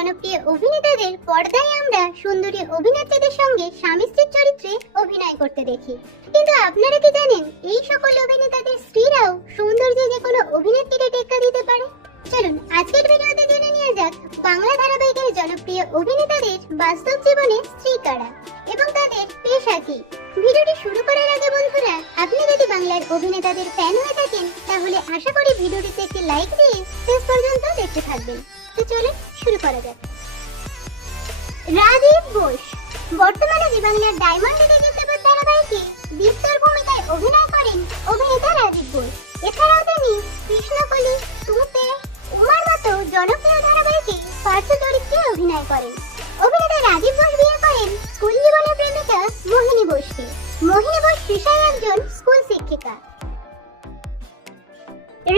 জনপ্রিয় অভিনেতাদের পর্দায় আমরা সুন্দরী অভিনেত্রীদের সঙ্গে স্বামী স্ত্রীর চরিত্রে অভিনয় করতে দেখি, কিন্তু আপনারা কি জানেন এই সকল অভিনেতাদের স্ত্রীরাও সৌন্দর্যে যে কোনো অভিনেত্রীকে টেক্কা দিতে পারে? চলুন আজকের ভিডিওতে জেনে নেওয়া যাক বাংলা ধারাবাহিকের জনপ্রিয় অভিনেতাদের বাস্তব জীবনে স্ত্রী কারা এবং তাদের পেশা কি। ভিডিওটি শুরু করার আগে বন্ধুরা, আপনি যদি বাংলার অভিনেতাদের ফ্যান হয়ে থাকেন তাহলে আশা করি ভিডিওটিতে একটি লাইক দিয়ে শেষ পর্যন্ত দেখতে থাকবেন। তো চলুন শুরু করা যাক। রাজীব ঘোষ বর্তমানে জি বাংলার ডায়মন্ড ডিটেকটিভ ধারাবাহিকে বিস্তর ভূমিকায় অভিনয় করেন অভিনেতা রাজীব ঘোষ। এছাড়াও তিনি কৃষ্ণকলি, তুতে, উমার মতো জনপ্রিয় ধারাবাহিকে পার্শ্ব চরিত্রে অভিনয় করেন। অভিনেতা রাজীব ঘোষ বিয়ে করেন স্কুল জীবনের প্রেমিকা মোহিনী ঘোষকে। মোহিনী ঘোষ পেশায় একজন স্কুল শিক্ষিকা।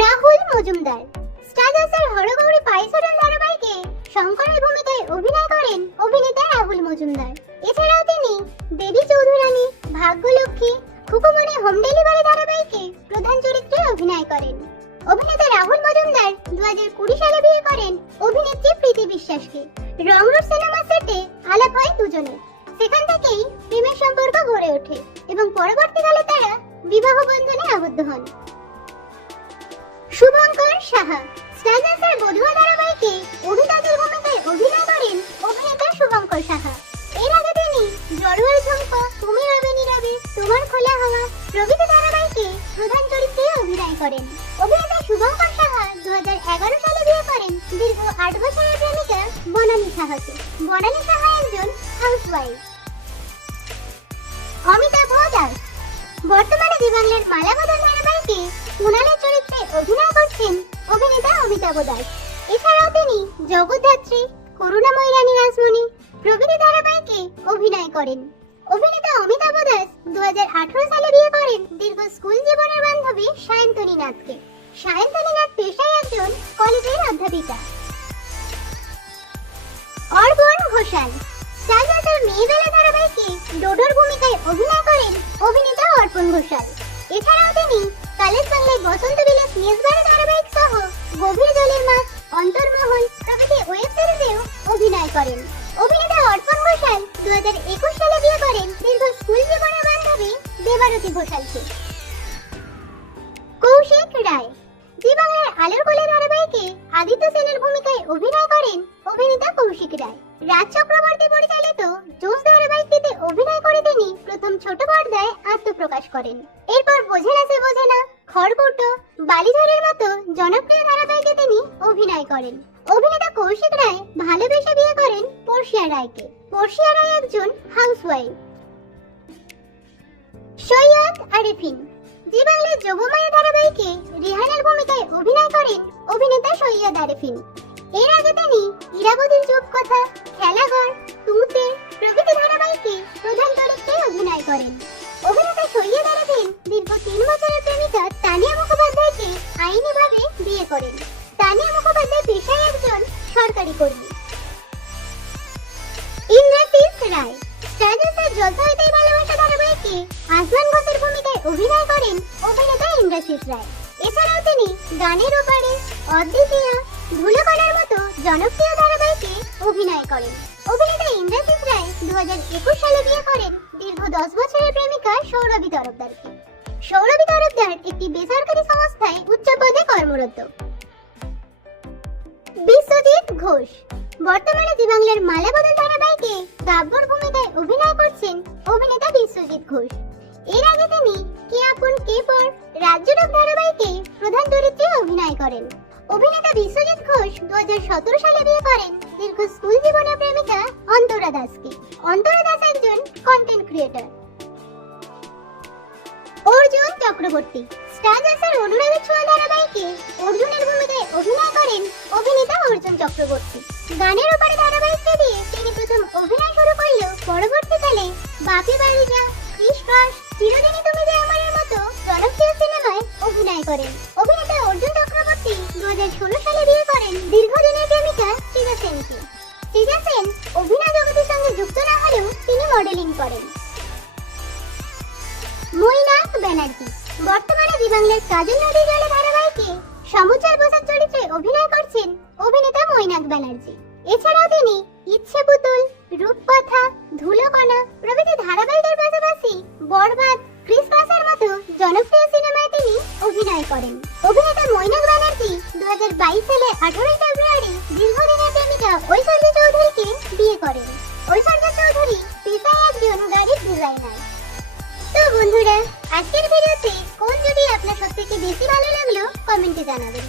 রাহুল মজুমদার স্টার জলসার হরগৌরী পাইসোডন ধারাবাহিকে শঙ্করের ভূমিকায় অভিনয় করেন অভিনেতা রাহুল মজুমদার। এছাড়াও তিনি দেবী চৌধুরানী, ভাগ্যলক্ষ্মী, খুকুমনি হোম ডেলিভারি ধারাবাহিকে প্রধান চরিত্রে অভিনয় করেন। অভিনেতা রাহুল মজুমদার 2020 সালে বিয়ে করেন অভিনেত্রী প্রীতি বিশ্বাসকে। রংরুট সিনেমা সেটে আলাপ হয় দুজনের। সেখান থেকেই প্রেমের সম্পর্ক গড়ে ওঠে এবং পরবর্তীকালে তারা বিবাহ বন্ধনে আবদ্ধ হন। শুভঙ্কর সাহা স্টার জলসার বধুয়া ধারাবাহিকে অভিনেতার ভূমিকায় অভিনয় করেন অভিনেতা শুভঙ্কর সাহা। এর আগে তিনি জড়ুয়ার ঝুমকো, তুমি রবে নীরবে, তোমার খোলা হাওয়া প্রভৃতি ধারাবাহিকে প্রধান চরিত্রে অভিনয় করেন। অভিনেতা শুভঙ্কর সাহা 2011 সালে বিয়ে করেন দীর্ঘ 8 বছরের প্রেমিকা বনানী সাহাকে। বনানী সাহা একজন হাউসওয়াইফ। অমিতাভ দাস বর্তমানে জি বাংলার মালাবদল ধারাবাহিকে কুণালের চরিত্রে অভিনয় করছেন অভিনেতা অমিতাভ দাস। এছাড়াও তিনি জগদ্ধাত্রী, করুণাময়ী রানী রাসমণি প্রভৃতি ধারাবাহিকে অভিনয় করেন। অভিনেতা অমিতাভ দাস 2018 সালে বিয়ে করেন দীর্ঘ স্কুল জীবনের বান্ধবী সায়ন্তনী নাথকে। সায়ন্তনী নাথ পেশায় একজন কলেজের অধ্যাপিকা। অর্পণ ঘোষাল স্টার জলসার মেয়েবেলা ধারাবাহিকে ডোডোর ভূমিকায় অভিনয় করেন অভিনেতা অর্পণ ঘোষাল। এছাড়াও তিনি কালেজ বাংলায় বসন্ত বিলাস মেজবাড়ি ধারাবাহিক সহ গভীর জলের মাছ, অন্তর্মহল প্রভৃতি ওয়েব সিরিজেও অভিনয় করেন। অভিনেতা অর্পণ ঘোষাল 2021 সালে বিয়ে করেন দীর্ঘ স্কুল জীবনের বান্ধবী দেবারতী ঘোষালকে। কৌশিক রায় জি বাংলার আলোর কোলে ধারাবাহিকে আদিত্য সেনের ভূমিকায় অভিনয় করেন অভিনেতা কৌশিক রায়। রাজ চক্রবর্তী পরিচালিত জোশ ধারাবাহিকটিতে অভিনয় করে তিনি প্রথম ছোট পর্দায় আত্মপ্রকাশ করেন। এরপর বোঝে না সে বোঝে না, খড়কুটো, বালিঝড়ের মতো জনপ্রিয় ধারাবাহিকে তিনি অভিনয় করেন। অভিনেতা কৌশিক রায় ভালোবেসে বিয়ে করেন পর্ষিয়া রায়কে। পর্ষিয়া রায় একজন হাউসওয়াইফ। সৈয়দ আরেফিন জি বাংলার যোগমায়া ধারাবাহিকে রিহানের ভূমিকায় অভিনয় করেন অভিনেতা সৈয়দ আরেফিন। এর আগে তিনি ইরাবতীর রূপকথা, খেলাঘর, তুতে প্রভৃতি ধারাবাহিকে প্রধান চরিত্রে অভিনয় করেন। অভিনেতা সৈয়দ আরেফিন দীর্ঘ 3 বছরের প্রেমিকা তানিয়া মুখোপাধ্যায়কে আইনিভাবে বিয়ে করেন। তানিয়া মুখোপাধ্যায় পেশায় একজন সরকারি কর্মী। ইন্দ্রজিৎ রায় স্টার জলসার জলসা হইতেই ভালোবাসা ধারাবাহিকে আসমান ঘোষের ভূমিকায় অভিনয় করেন অভিনেতা ইন্দ্রজিৎ রায়। এছাড়াও তিনি গানের ওপারে, অদ্বিতীয়া, ধুলোকণার মতো জনপ্রিয় ধারাবাহিকে অভিনয় করেন। অভিনেতা ইন্দ্রজিৎ রায় 2021 সালে বিয়ে করেন দীর্ঘ 10 বছরের প্রেমিকা সৌরভী তরফদারকে। সৌরভী তরফদার একটি বেসরকারি সংস্থায় উচ্চ পদে কর্মরত। বিশ্বজিৎ ঘোষ বর্তমানে জি বাংলার মালাবদল ধারাবাহিকে কাব্যর ভূমিকায় অভিনয় করছেন অভিনেতা বিশ্বজিৎ ঘোষ। এর আগে তিনি কে আপন কে পর, রাজ্যরক ধারাবাহিকে প্রধান চরিত্রে অভিনয় করেন। অভিনেতা বিশ্বজিৎ ঘোষ 2017 সালে বিয়ে করেন দীর্ঘ স্কুল জীবনের প্রেমিকা অন্তরা দাসকে। অন্তরা দাস একজন content creator. Arjun Chakraborty star জলসার অনুরাগের ছোঁয়া ধারাবাহিকে অর্জুনের ভূমিকায় অভিনয় করেন অভিনেতা অর্জুন চক্রবর্তী। গানের ওপারে ধারাবাহিকটি দিয়ে তিনি প্রথম অভিনয় শুরু করলেও পরবর্তীকালে বাপি বাড়িজা, ক্রিস ক্রস, চিরদিনই তুমি যে আমারের মতো জনপ্রিয় সিনেমায় অভিনয় করেন। অভিনেতা অর্জুন চক্রবর্তী 2016 সালে বিয়ে করেন দীর্ঘদিনের প্রেমিকা সৃজা সেনকে। সৃজা সেন অভিনয় জগতের সঙ্গে যুক্ত না হলেও তিনি মডেলিং করেন। মৈনাক ব্যানার্জি বর্তমানে জি বাংলার কাজল নদীর জলে ধারাবাহিকে সমুদ্রের বসার চরিত্রে অভিনয় করছেন অভিনেতা মৈনাক ব্যানার্জি। এছাড়াও তিনি ইচ্ছে পুতুল, রূপকথা, ধুলোকণা প্রভৃতি ধারাবাহিকের পাশাপাশি বরবাদ, ক্রিসমাসের মতো জনপ্রিয় সিনেমায় তিনি অভিনয় করেন। অভিনেতা মৈনাক ব্যানার্জি 2022 সালে 18 ফেব্রুয়ারি দীর্ঘদিনের প্রেমিকা ঐশ্বর্য চৌধুরীকে বিয়ে করেন। ঐশ্বর্য চৌধুরী পেশায় একজন গাড়ির ডিজাইনার। তো বন্ধুরা, আজকের ভিডিওতে কোন জুটি আপনার সবথেকে বেশি ভালো লাগলো কমেন্টে জানাবেন।